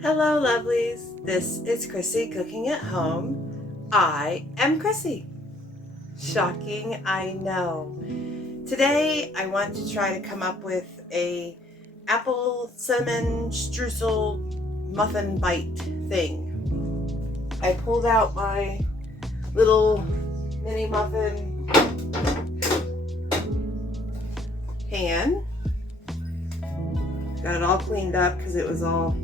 Hello, lovelies. This is Chrissy cooking at home. I am Chrissy. Shocking, I know. Today, I want to try to come up with a apple cinnamon streusel muffin bite thing. I pulled out my little mini muffin pan. Got it all cleaned up because it was all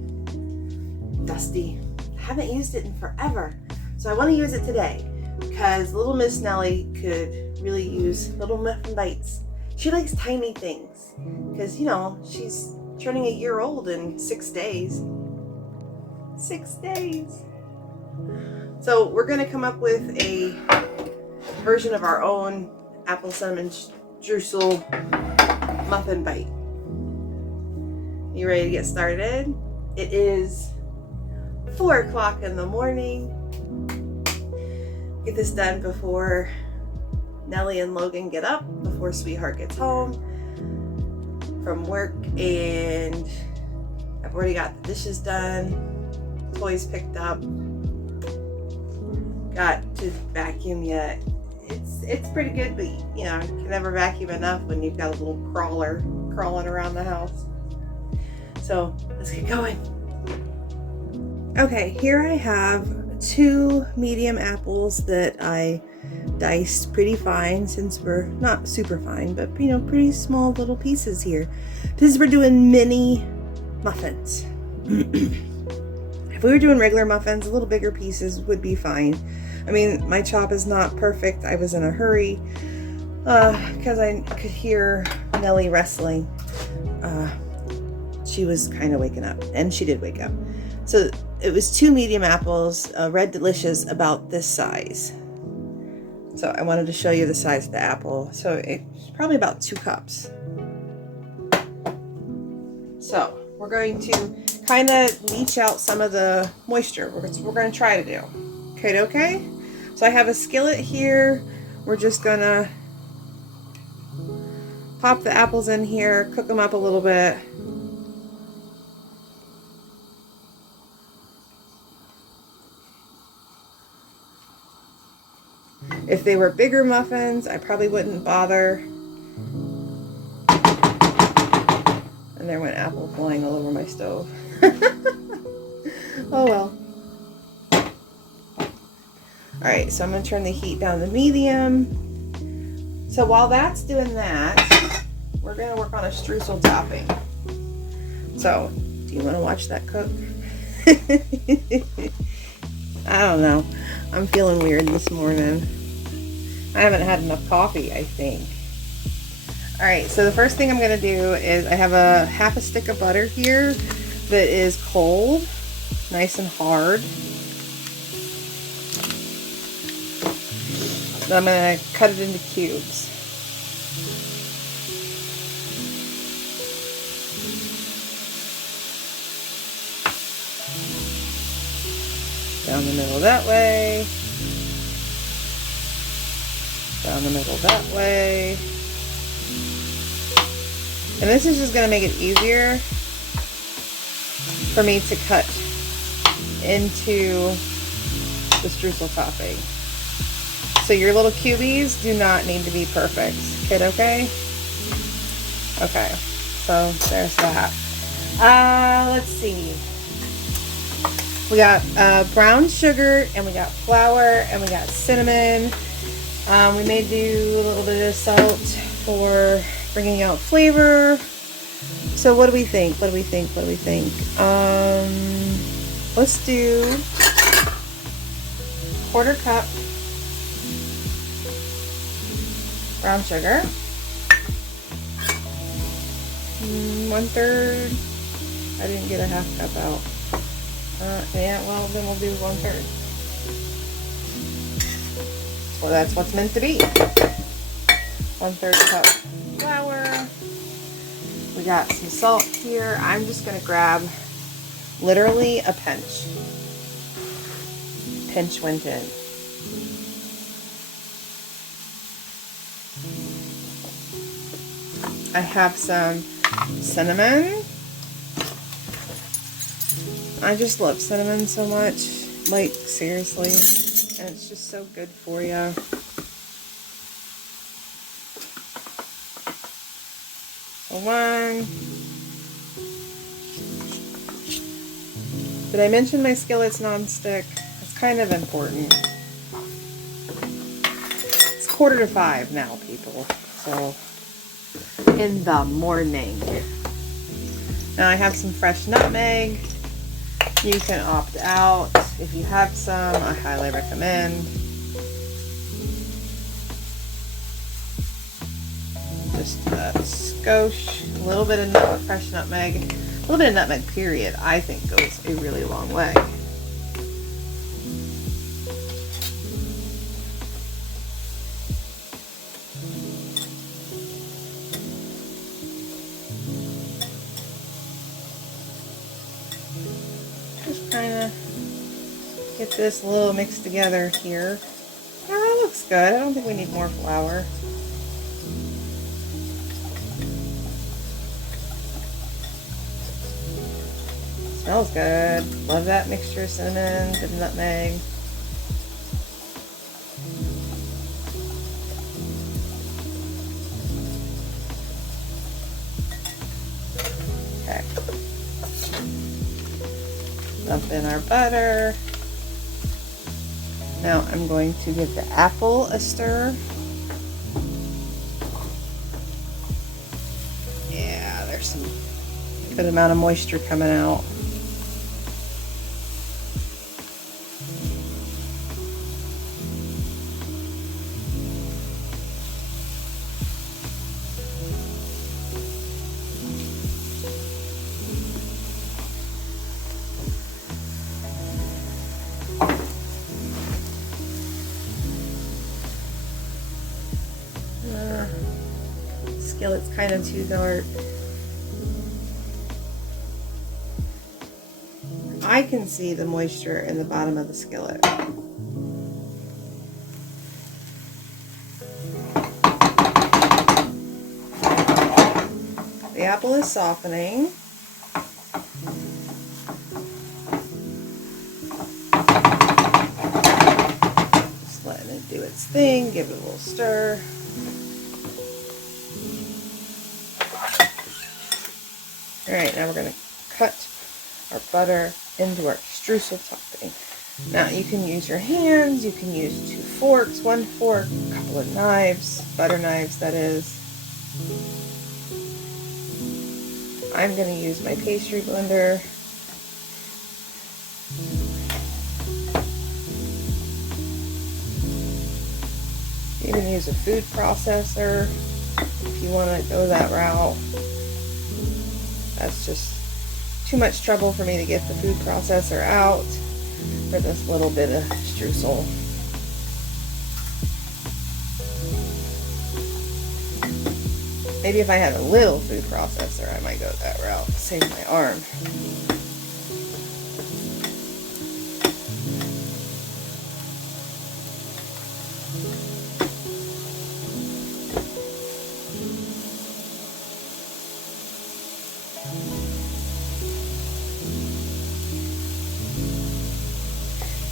dusty. I haven't used it in forever, so I want to use it today because Little Miss Nellie could really use little muffin bites. She likes tiny things because, you know, she's turning a year old in 6 days. 6 days. So we're going to come up with a version of our own apple cinnamon streusel muffin bite. You ready to get started? It is 4 o'clock in the morning. Get this done before Nellie and Logan get up, before Sweetheart gets home from work, and I've already got the dishes done, toys picked up, got to vacuum yet. It's pretty good, but you know, you can never vacuum enough when you've got a little crawler crawling around the house. So let's get going. Okay, here I have 2 medium apples that I diced pretty fine, since we're not super fine, but you know, pretty small little pieces here, because we're doing mini muffins. If we were doing regular muffins, a little bigger pieces would be fine. I mean, my chop is not perfect. I was in a hurry because I could hear Nellie wrestling. She was kind of waking up, and she did wake up. So it was 2 medium apples, red delicious, about this size. So I wanted to show you the size of the apple. So it's probably about 2 cups. So we're going to kind of leach out some of the moisture. We're going to try to do. Okay? So I have a skillet here. We're just going to pop the apples in here, cook them up a little bit. If they were bigger muffins, I probably wouldn't bother. And there went apple flying all over my stove. Oh well. Alright, so I'm going to turn the heat down to medium. So while that's doing that, we're going to work on a streusel topping. So, do you want to watch that cook? I don't know. I'm feeling weird this morning. I haven't had enough coffee, I think. Alright, so the first thing I'm going to do is I have a half a stick of butter here that is cold, nice and hard. So I'm going to cut it into cubes. Down the middle that way. Down the middle that way. And this is just going to make it easier for me to cut into the streusel topping. So your little cubies do not need to be perfect. Kid, okay? Okay, so there's that. Let's see. We got brown sugar, and we got flour, and we got cinnamon. We may do a little bit of salt for bringing out flavor. So what do we think? What do we think? What do we think? Let's do 1/4 cup brown sugar. 1/3. I didn't get a half cup out. Yeah, well, then we'll do 1/3. Well, that's what's meant to be. 1/3 cup flour. We got some salt here. I'm just going to grab literally a pinch. Pinch went in. I have some cinnamon. I just love cinnamon so much, like seriously, and it's just so good for you. So one. Did I mention my skillet's nonstick? It's kind of important. It's 4:45 now, people. So, in the morning. Now I have some fresh nutmeg. You can opt out if you have some. I highly recommend. Just a skosh, a little bit of fresh nutmeg. A little bit of nutmeg, period, I think goes a really long way. Just kind of get this a little mixed together here. Yeah, that looks good. I don't think we need more flour. Smells good. Love that mixture of cinnamon, bit of nutmeg. Okay. Dump in our butter. Now I'm going to give the apple a stir. Yeah, there's some good amount of moisture coming out. Skillet's kind of too dark. I can see the moisture in the bottom of the skillet. The apple is softening. Just letting it do its thing, give it a little stir. Alright, now we're going to cut our butter into our streusel topping. Now you can use your hands, you can use 2 forks, 1 fork, a couple of knives, butter knives that is. I'm going to use my pastry blender. You can use a food processor if you want to go that route. That's just too much trouble for me to get the food processor out for this little bit of streusel. Maybe if I had a little food processor, I might go that route. Save my arm.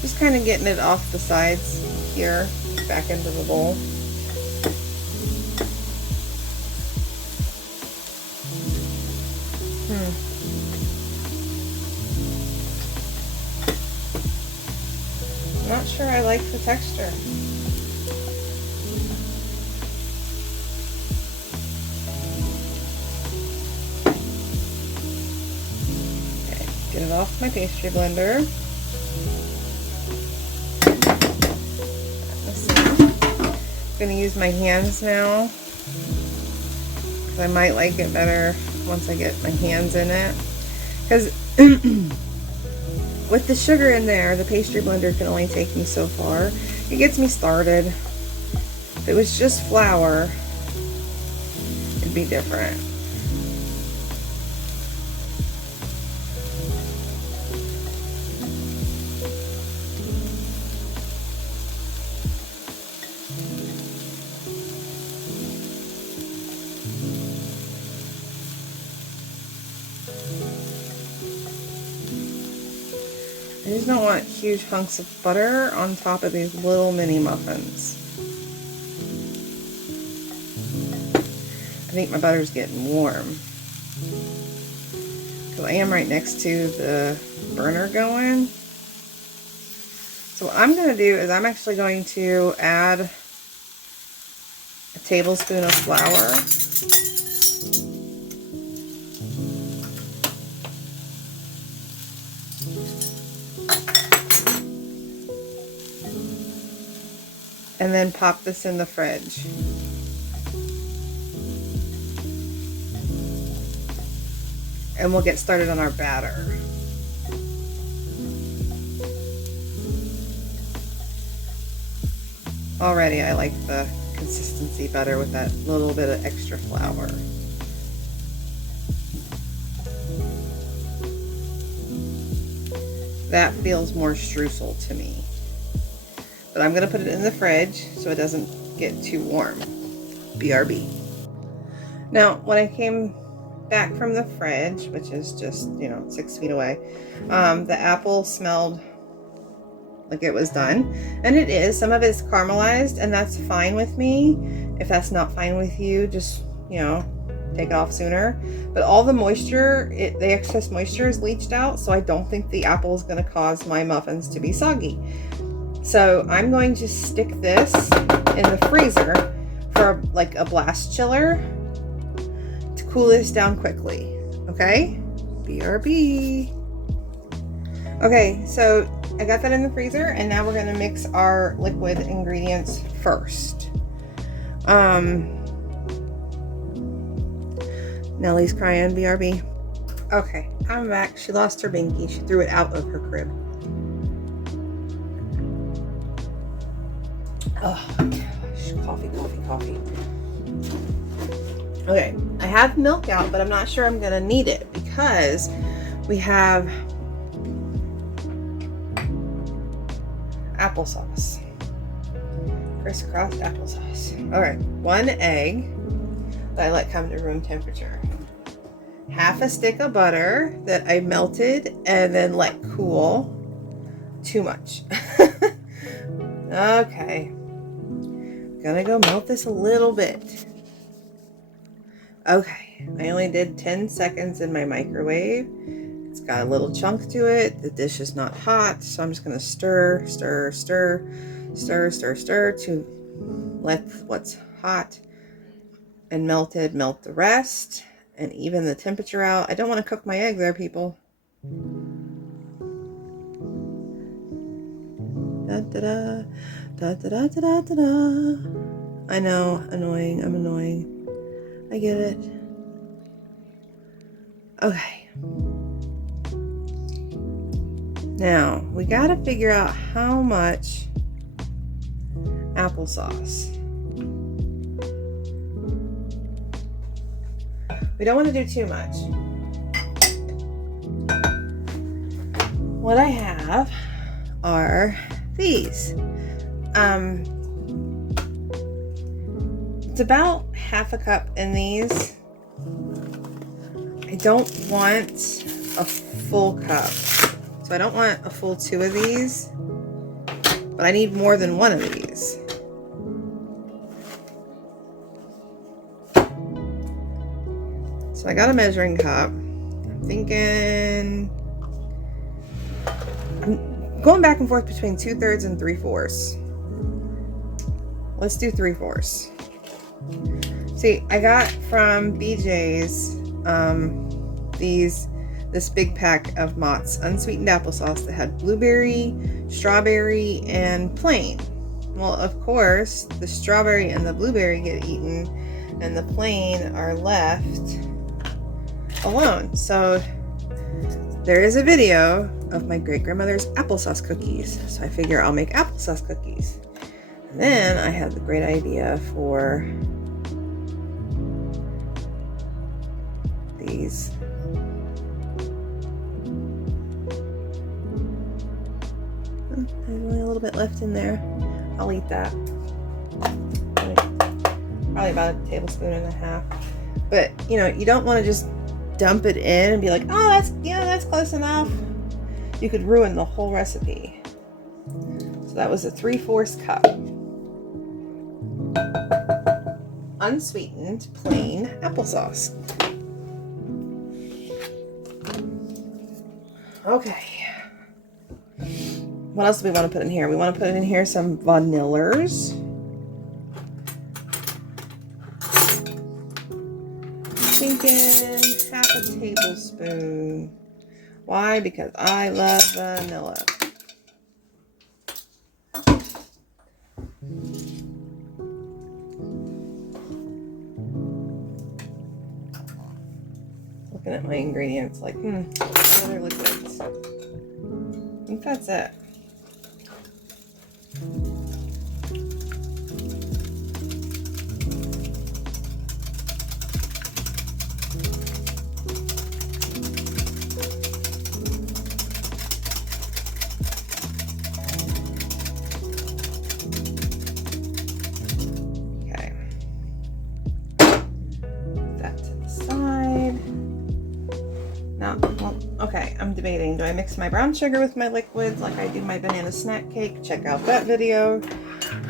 Just kind of getting it off the sides here, back into the bowl. I'm not sure I like the texture. Okay, get it off my pastry blender. I'm going to use my hands now because I might like it better once I get my hands in it, because with the sugar in there, the pastry blender can only take me so far. It gets me started. If it was just flour, it'd be different. I just don't want huge hunks of butter on top of these little mini muffins. I think my butter's getting warm. Because I am right next to the burner going. So what I'm going to do is I'm actually going to add a tablespoon of flour. And then pop this in the fridge. And we'll get started on our batter. Already I like the consistency better with that little bit of extra flour. That feels more streusel to me. But I'm going to put it in the fridge so it doesn't get too warm. BRB. Now, when I came back from the fridge, which is just, 6 feet away, the apple smelled like it was done. And it is. Some of it's caramelized, and that's fine with me. If that's not fine with you, just, take it off sooner. But all the moisture, the excess moisture is leached out, so I don't think the apple is going to cause my muffins to be soggy. So I'm going to stick this in the freezer for like a blast chiller to cool this down quickly. Okay? BRB. Okay, so I got that in the freezer, and now we're going to mix our liquid ingredients first. Nellie's crying, BRB. Okay, I'm back. She lost her binky. She threw it out of her crib. Oh gosh, coffee. Okay, I have milk out, but I'm not sure I'm gonna need it because we have applesauce. Crisscross applesauce. All right, 1 egg that I let come to room temperature. Half a stick of butter that I melted and then let cool. Too much. Okay. Gonna go melt this a little bit. Okay, I only did 10 seconds in my microwave. It's got a little chunk to it. The dish is not hot, so I'm just gonna stir to let what's hot and melted melt the rest and even the temperature out. I don't want to cook my egg there, people. I know, annoying. I'm annoying. I get it. Okay. Now, we gotta figure out how much applesauce. We don't want to do too much. What I have are these. It's about half a cup in these. I don't want a full cup. So I don't want a full 2 of these, but I need more than 1 of these. So I got a measuring cup. I'm thinking, I'm going back and forth between 2/3 and 3/4. Let's do 3/4. See, I got from BJ's this big pack of Mott's unsweetened applesauce that had blueberry, strawberry, and plain. Well, of course, the strawberry and the blueberry get eaten, and the plain are left alone. So there is a video of my great-grandmother's applesauce cookies. So I figure I'll make applesauce cookies. And then I had the great idea for these. There's only a little bit left in there. I'll eat that. Probably about a tablespoon and a half. But, you don't want to just dump it in and be like, oh, that's close enough. you could ruin the whole recipe. So that was a 3/4 cup. Unsweetened plain applesauce. Okay. What else do we want to put in here? We want to put in here some vanillers. Thinking half a tablespoon. Why? Because I love vanilla. Looking at my ingredients like, what other liquids? I think that's it. Okay, I'm debating. Do I mix my brown sugar with my liquids like I do my banana snack cake? Check out that video.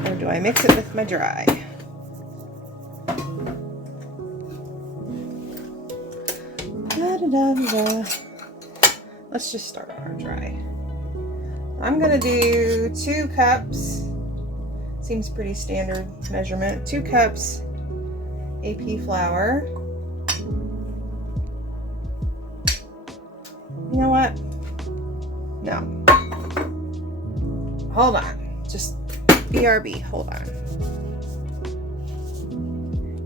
Or do I mix it with my dry? Let's just start on our dry. I'm gonna do 2 cups. Seems pretty standard measurement. 2 cups AP flour. You know what? No. Hold on. Just BRB. Hold on.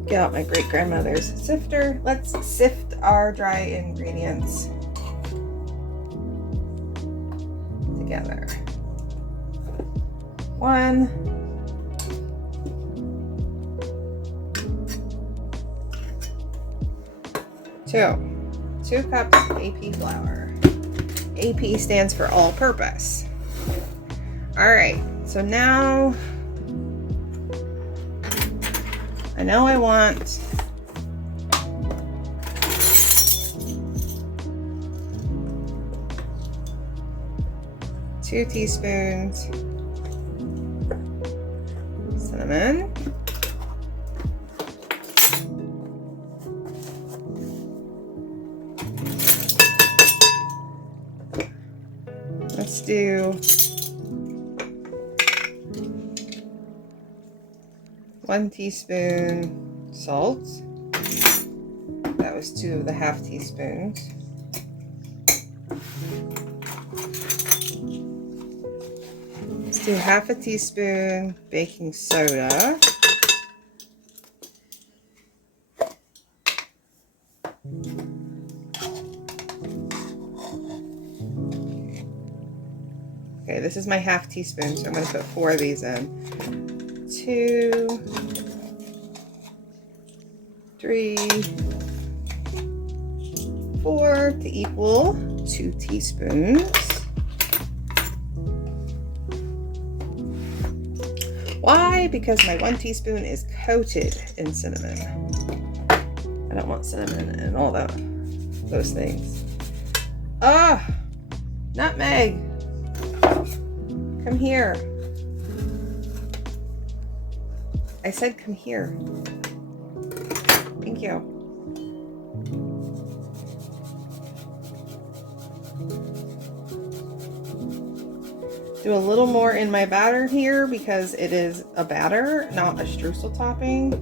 Get out my great-grandmother's sifter. Let's sift our dry ingredients together. 1. 2. 2 cups AP flour. AP stands for all purpose. All right, so now I know I want two teaspoons cinnamon. Let's do 1 teaspoon salt. That was 2 of the half teaspoons. Let's do half a teaspoon baking soda. Okay, this is my half teaspoon, so I'm going to put 4 of these in. 2, 3, 4 to equal 2 teaspoons. Why? Because my 1 teaspoon is coated in cinnamon. I don't want cinnamon and all those things. Ah, nutmeg. Come here. I said come here. Thank you. Do a little more in my batter here because it is a batter, not a streusel topping.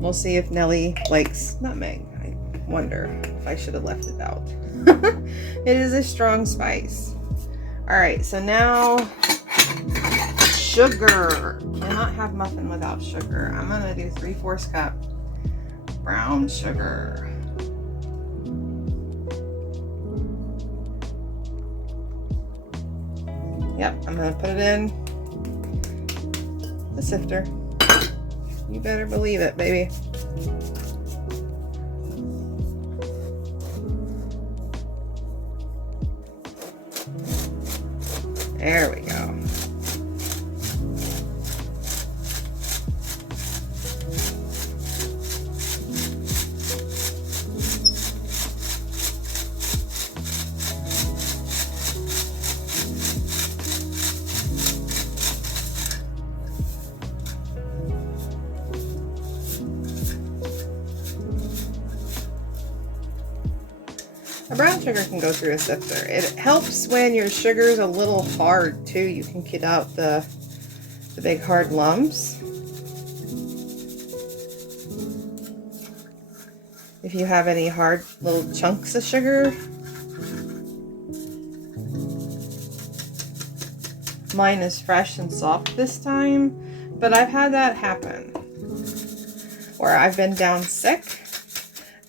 We'll see if Nellie likes nutmeg. I wonder if I should have left it out. It is a strong spice. All right, so now sugar. Cannot have muffin without sugar. I'm gonna do 3/4 cup brown sugar. Yep, I'm gonna put it in the sifter. You better believe it, baby. There we go. brown sugar can go through a sifter. It helps when your sugar's a little hard too. You can get out the big hard lumps. If you have any hard little chunks of sugar. Mine is fresh and soft this time, but I've had that happen where I've been down sick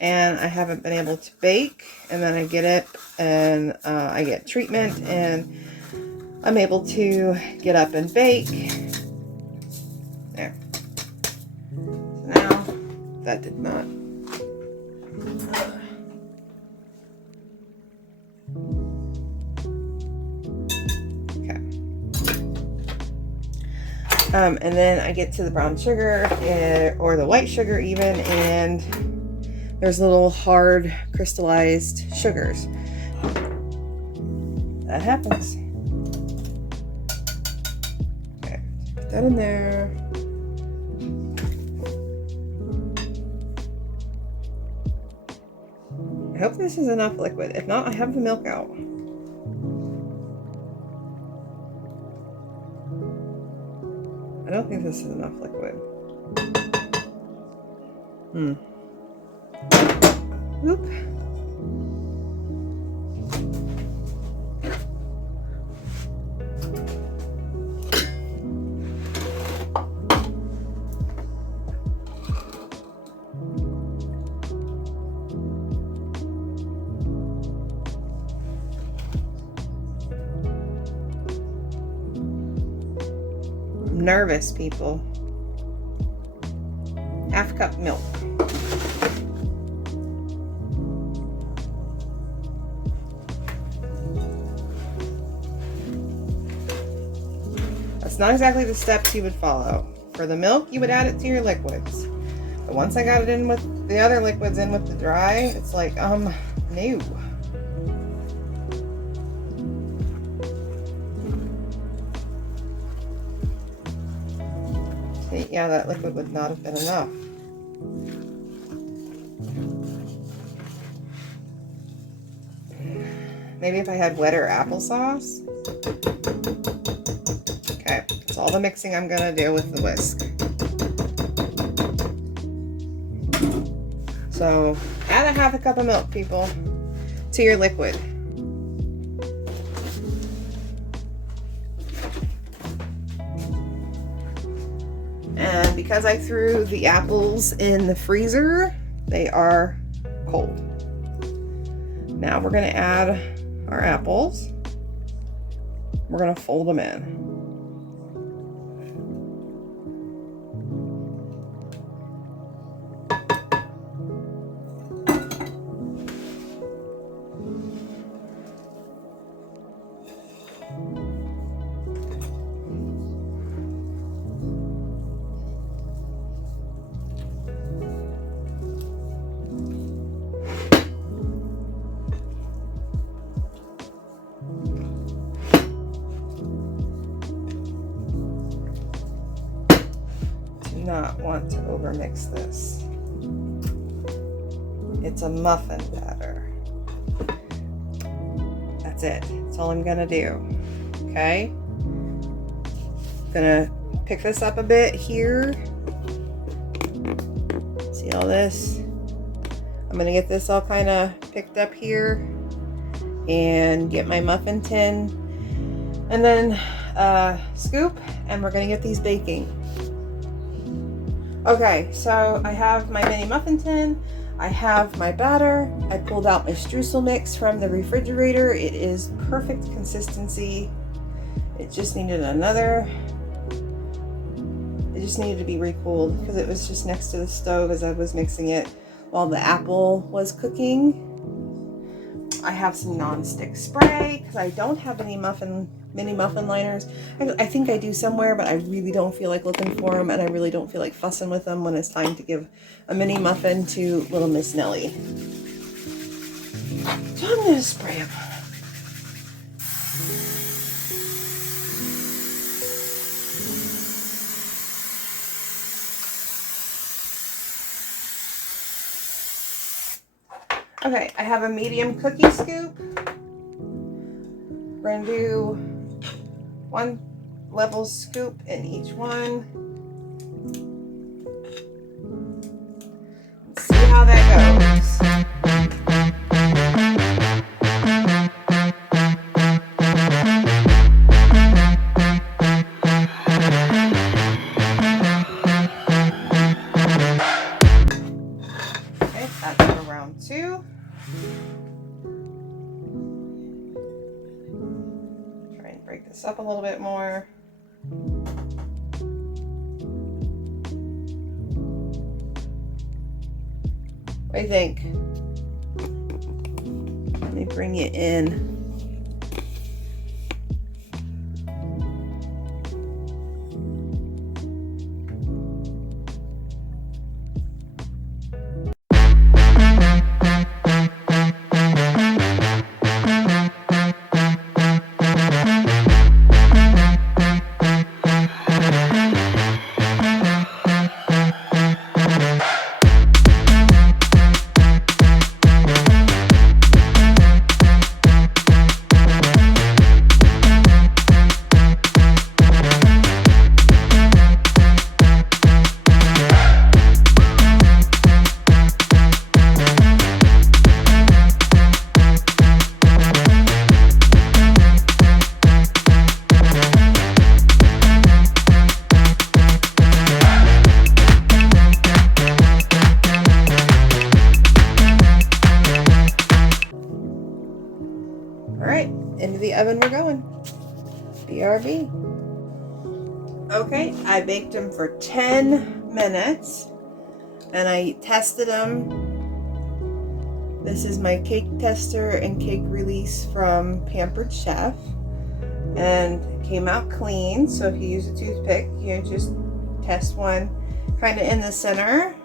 and I haven't been able to bake, and then I get it and I get treatment and I'm able to get up and bake. There. So now that did not. And then I get to the brown sugar or the white sugar even, and there's little hard crystallized sugars. That happens. Okay, put that in there. I hope this is enough liquid. If not, I have the milk out. I don't think this is enough liquid. Oop. Nervous, people. Half cup milk. That's not exactly the steps you would follow. For the milk, you would add it to your liquids. But once I got it in with the other liquids in with the dry, it's like, no. Yeah, that liquid would not have been enough. Maybe if I had wetter applesauce. Okay, that's all the mixing I'm gonna do with the whisk. So add a half a cup of milk, people, to your liquid. And because I threw the apples in the freezer, they are cold. Now we're going to add our apples. We're going to fold them in. Not want to overmix this. It's a muffin batter. That's it. That's all I'm gonna do. Okay? Gonna pick this up a bit here. See all this? I'm gonna get this all kind of picked up here and get my muffin tin and then scoop, and we're gonna get these baking. Okay, so I have my mini muffin tin, I have my batter, I pulled out my streusel mix from the refrigerator. It is perfect consistency. It just needed to be recooled because it was just next to the stove as I was mixing it while the apple was cooking. I have some non-stick spray because I don't have any mini muffin liners. I think I do somewhere, but I really don't feel like looking for them, and I really don't feel like fussing with them when it's time to give a mini muffin to Little Miss Nellie. So I'm going to spray them. Okay, I have a medium cookie scoop. We're gonna do 1 level scoop in each one. Let's see how that goes. Okay, that's for round 2. Try and break this up a little bit more. What do you think? Let me bring it in. Alright, into the oven we're going. BRB. Okay, I baked them for 10 minutes and I tested them. This is my cake tester and cake release from Pampered Chef, and it came out clean. So if you use a toothpick, you just test one kind of in the center.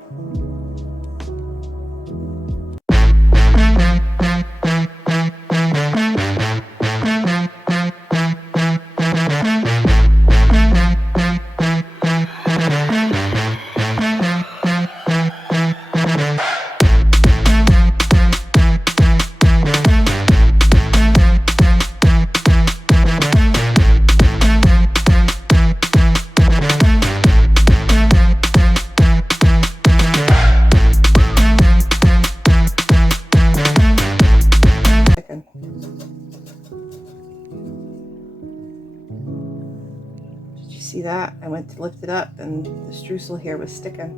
See that? I went to lift it up and the streusel here was sticking.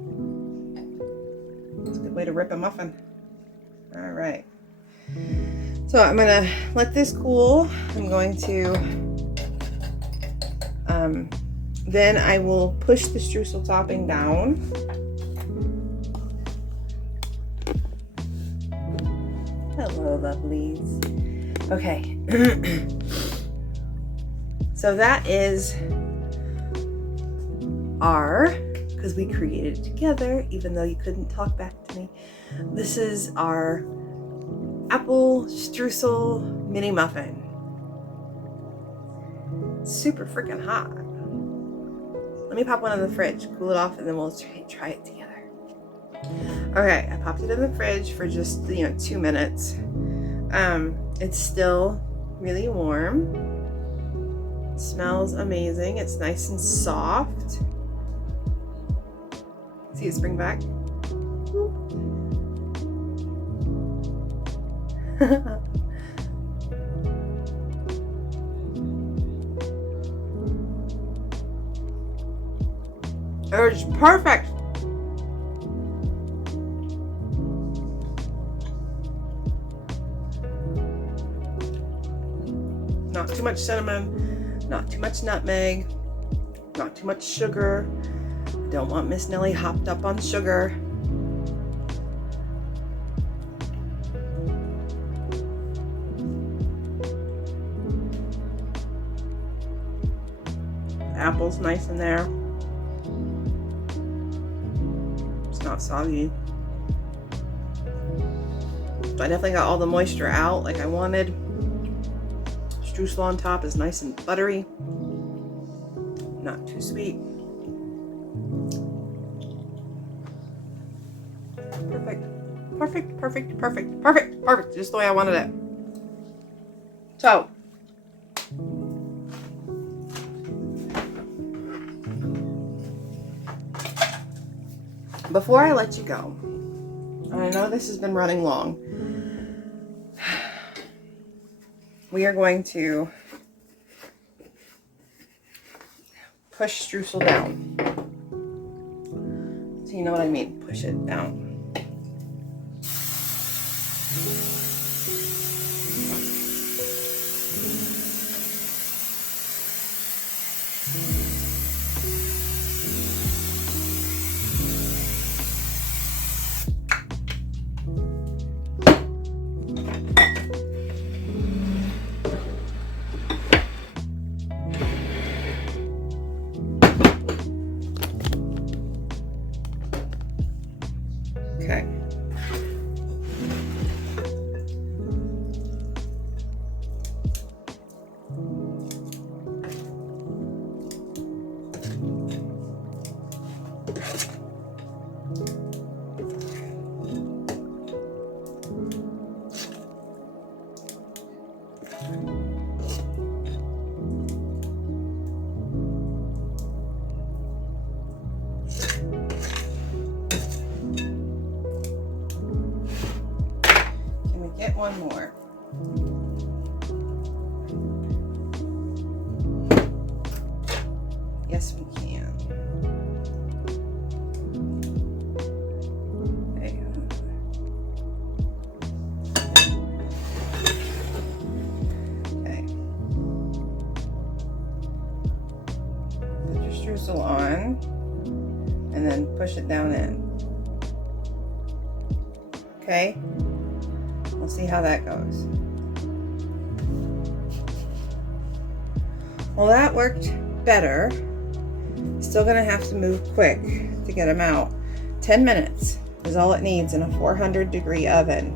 It's a good way to rip a muffin. All right. So I'm gonna let this cool. I'm going to, then I will push the streusel topping down. Hello, lovelies. Okay. So that is because we created it together, even though you couldn't talk back to me. This is our apple streusel mini muffin. Super freaking hot. Let me pop one in the fridge, cool it off, and then we'll try it together. Okay, I popped it in the fridge for just 2 minutes. It's still really warm. It smells amazing. It's nice and soft. See it spring back? It's perfect. Not too much cinnamon, not too much nutmeg, not too much sugar. I don't want Miss Nellie hopped up on sugar. The apple's nice in there. It's not soggy. So I definitely got all the moisture out like I wanted. Streusel on top is nice and buttery. Not too sweet. Perfect. Perfect, perfect, perfect, perfect, perfect. Just the way I wanted it. So, before I let you go, and I know this has been running long, we are going to push Streusel down. So you know what I mean, push it down. Okay. Get one more. Yes, we can. There you go. Okay. Put your streusel on and then push it down in. Okay? We'll see how that goes. Well, that worked better. Still gonna have to move quick to get them out. 10 minutes is all it needs in a 400-degree oven.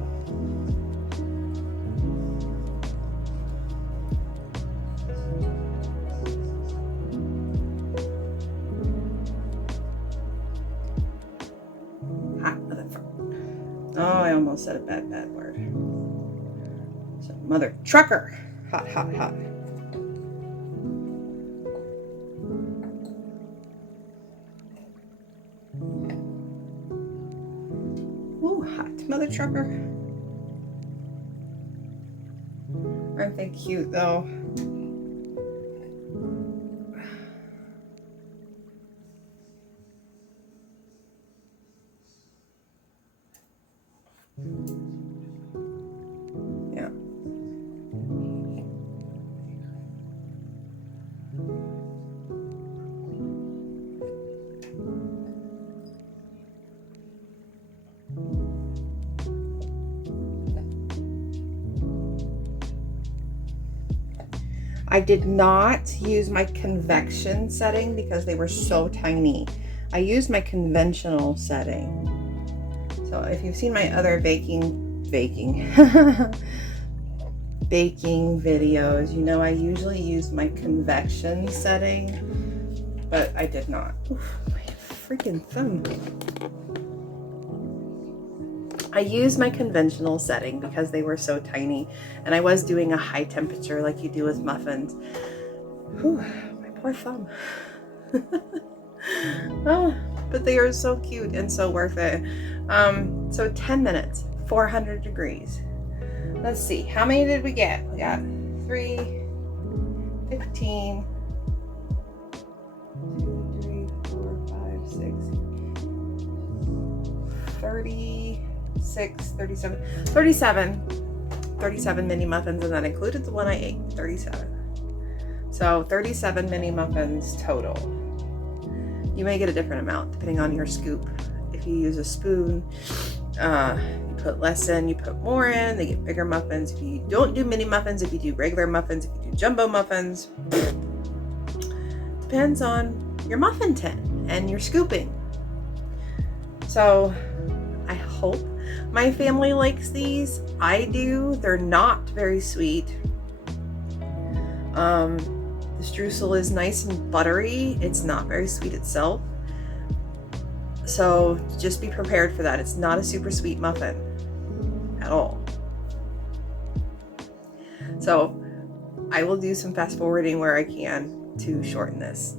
Hot motherfucker. Oh, I almost said a bad word. So, mother trucker. Hot, hot, hot. Ooh, hot mother trucker. Aren't they cute though? Yeah. I did not use my convection setting because they were so tiny. I used my conventional setting. So if you've seen my other baking videos, you know I usually use my convection setting, but I did not. Oof, my freaking thumb. I used my conventional setting because they were so tiny, and I was doing a high temperature like you do with muffins. Whew, my poor thumb. Oh, but they are so cute and so worth it. So 10 minutes, 400 degrees. Let's see, how many did we get? We got 3, 15, 2, 3, 4, 5, 6, 36, 37 mini muffins, and that included the one I ate, 37. So 37 mini muffins total. You may get a different amount depending on your scoop. If you use a spoon, you put less in, you put more in, they get bigger muffins. If you don't do mini muffins, if you do regular muffins, if you do jumbo muffins, depends on your muffin tin and your scooping. So I hope my family likes these. I do. They're not very sweet. The streusel is nice and buttery. It's not very sweet itself. So just be prepared for that. It's not a super sweet muffin. at all. So I will do some fast forwarding where I can to shorten this.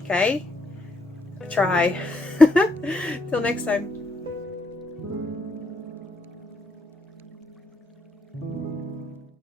Okay? Try. Till next time.